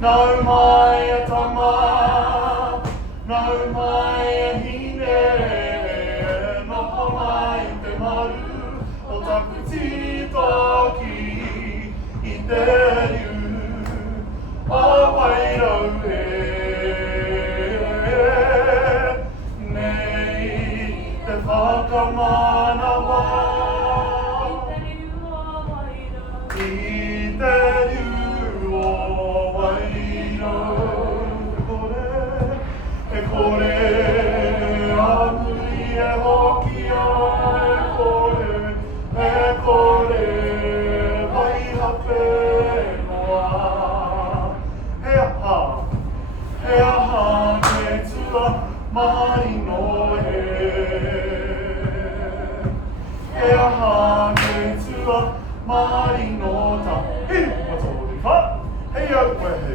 No mai tama, no mai hine, no mai te maru, o taku titoki I te riu, a wairau nei te whakamanawa, I te riu o kore, a muri e hoki a kore, vai hape noa. He aha te Tuamarino he aha te Tuamarino ta.